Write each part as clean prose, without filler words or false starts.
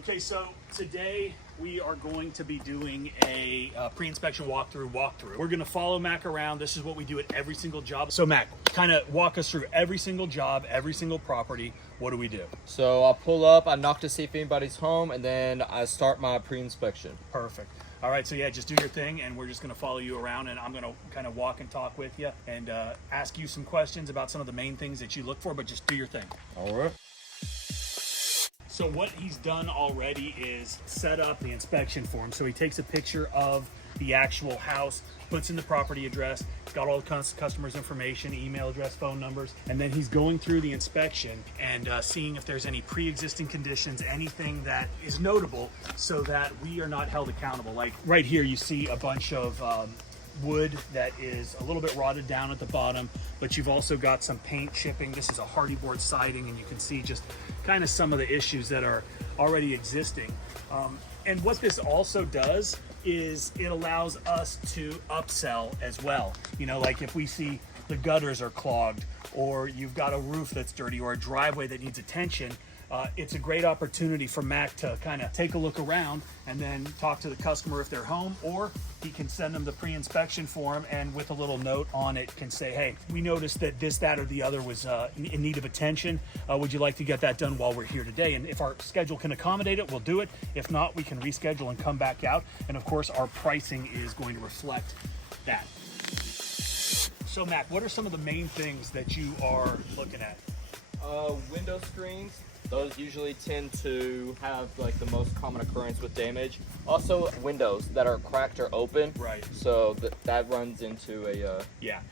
Okay, so today we are going to be doing a pre-inspection walkthrough. We're going to follow Mac around. This is what we do at every single job. So Mac, kind of walk us through every single job, every single property. What do we do? So I'll pull up, I knock to see if anybody's home, and then I start my pre-inspection. Perfect. All right, so yeah, just do your thing, and we're just going to follow you around, and I'm going to kind of walk and talk with you and ask you some questions about some of the main things that you look for, but just do your thing. All right. So what he's done already is set up the inspection form. So he takes a picture of the actual house, puts in the property address, got all the customer's information, email address, phone numbers, and then he's going through the inspection and seeing if there's any pre-existing conditions, anything that is notable, so that we are not held accountable. Like right here, you see a bunch of wood that is a little bit rotted down at the bottom, but you've also got some paint chipping. This is a hardy board siding, and you can see just kind of some of the issues that are already existing. And what this also does is it allows us to upsell as well. You know, like if we see the gutters are clogged, or you've got a roof that's dirty, or a driveway that needs attention, it's a great opportunity for Mac to kind of take a look around and then talk to the customer if they're home, or he can send them the pre-inspection form and with a little note on it can say, hey, we noticed that this, that, or the other was in need of attention. Would you like to get that done while we're here today? And if our schedule can accommodate it, we'll do it. If not, we can reschedule and come back out. And of course, our pricing is going to reflect that. So Mac, what are some of the main things that you are looking at? Window screens. Those usually tend to have like the most common occurrence with damage. Also, windows that are cracked or open. Right. So that runs into a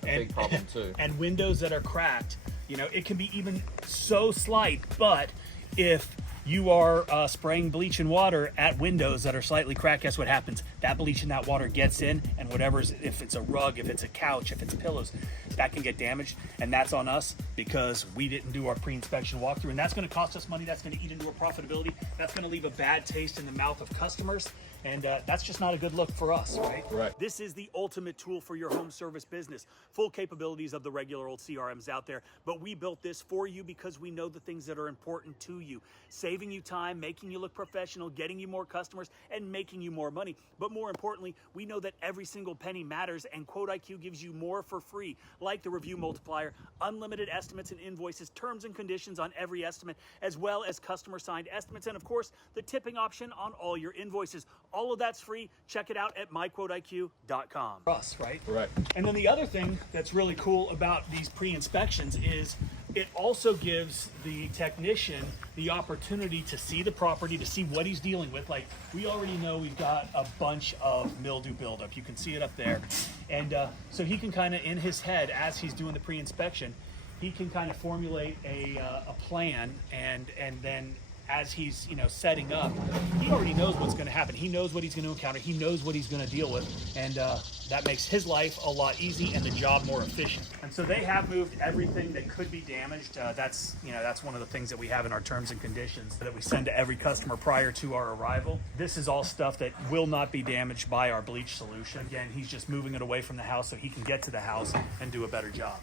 big problem too. And windows that are cracked, you know, it can be even so slight, but if you are spraying bleach and water at windows that are slightly cracked, guess what happens? That bleach and that water gets in, and whatever's, if it's a rug, if it's a couch, if it's pillows, that can get damaged, and that's on us because we didn't do our pre-inspection walkthrough, and that's going to cost us money. That's going to eat into our profitability. That's going to leave a bad taste in the mouth of customers, and that's just not a good look for us, right? Right. This is the ultimate tool for your home service business. Full capabilities of the regular old CRMs out there, but we built this for you because we know the things that are important to you. Saving you time, making you look professional, getting you more customers, and making you more money. But more importantly, we know that every single penny matters, and Quote IQ gives you more for free, like the review multiplier, unlimited estimates and invoices, terms and conditions on every estimate, as well as customer signed estimates, and of course, the tipping option on all your invoices. All of that's free. Check it out at myquoteiq.com. Us, right? Right. And then the other thing that's really cool about these pre-inspections is it also gives the technician the opportunity to see the property, to see what he's dealing with. Like, we already know we've got a bunch of mildew buildup. You can see it up there. And so he can kind of, in his head, as he's doing the pre-inspection, he can kind of formulate a plan, and then as he's, you know, setting up, he already knows what's going to happen. He knows what he's going to encounter. He knows what he's going to deal with, and that makes his life a lot easy and the job more efficient. And so they have moved everything that could be damaged. That's one of the things that we have in our terms and conditions that we send to every customer prior to our arrival. This is all stuff that will not be damaged by our bleach solution. Again, he's just moving it away from the house so he can get to the house and do a better job.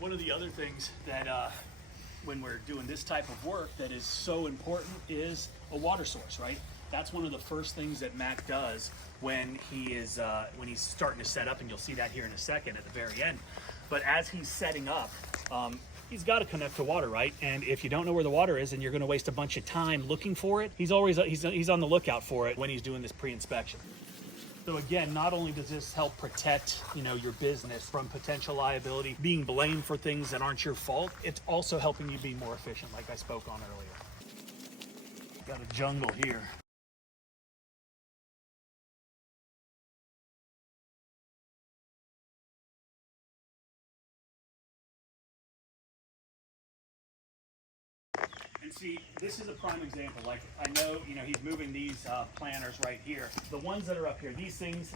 One of the other things that when we're doing this type of work that is so important is a water source, right? That's one of the first things that Mac does when he's starting to set up, and you'll see that here in a second at the very end. But as he's setting up, he's got to connect to water, right? And if you don't know where the water is and you're going to waste a bunch of time looking for it, he's on the lookout for it when he's doing this pre-inspection. So again, not only does this help protect, you know, your business from potential liability, being blamed for things that aren't your fault, it's also helping you be more efficient, like I spoke on earlier. Got a jungle here. And see, this is a prime example. Like, I know, he's moving these planters right here. The ones that are up here, these things,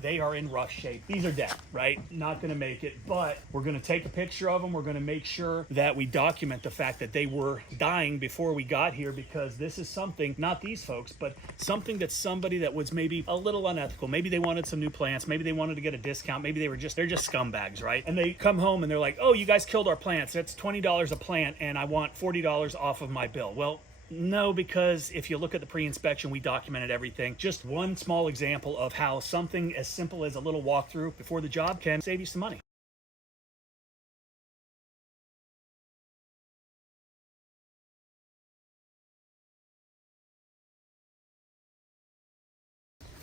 they are in rough shape. These are dead, right? Not gonna make it, but we're gonna take a picture of them. We're gonna make sure that we document the fact that they were dying before we got here, because this is something, not these folks, but something that somebody that was maybe a little unethical. Maybe they wanted some new plants. Maybe they wanted to get a discount. Maybe they're just scumbags, right? And they come home and they're like, oh, you guys killed our plants. That's $20 a plant and I want $40 off of my bill. Well, no, because if you look at the pre-inspection, we documented everything. Just one small example of how something as simple as a little walkthrough before the job can save you some money.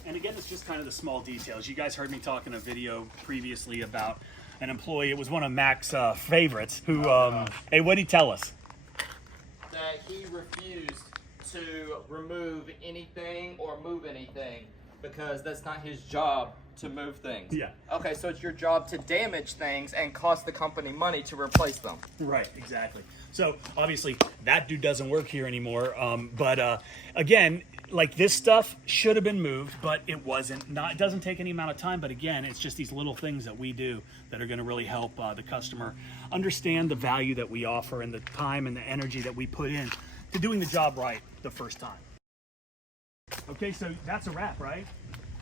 And again, it's just kind of the small details. You guys heard me talk in a video previously about an employee. It was one of Mac's favorites who, hey, what'd he tell us? That he refused to remove anything or move anything because that's not his job to move things. Yeah. Okay, so it's your job to damage things and cost the company money to replace them. Right, exactly. So obviously that dude doesn't work here anymore. But again, like, this stuff should have been moved, but it wasn't. It doesn't take any amount of time, but again, it's just these little things that we do that are going to really help the customer understand the value that we offer and the time and the energy that we put in to doing the job right the first time. Okay, so that's a wrap, right?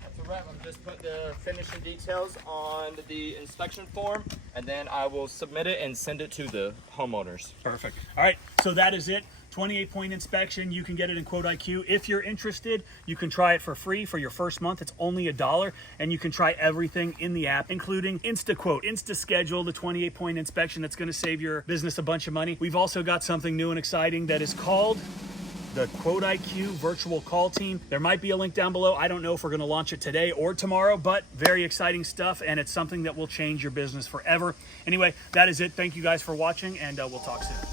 That's a wrap. I'm just putting the finishing details on the inspection form, and then I will submit it and send it to the homeowners. Perfect. All right, so that is it. 28-point inspection. You can get it in Quote IQ. If you're interested, you can try it for free for your first month. It's only $1, and you can try everything in the app, including InstaQuote, InstaSchedule, the 28-point inspection that's going to save your business a bunch of money. We've also got something new and exciting that is called the Quote IQ virtual call team. There might be a link down below. I don't know if we're going to launch it today or tomorrow, but very exciting stuff, and it's something that will change your business forever. Anyway, that is it. Thank you guys for watching, and we'll talk soon.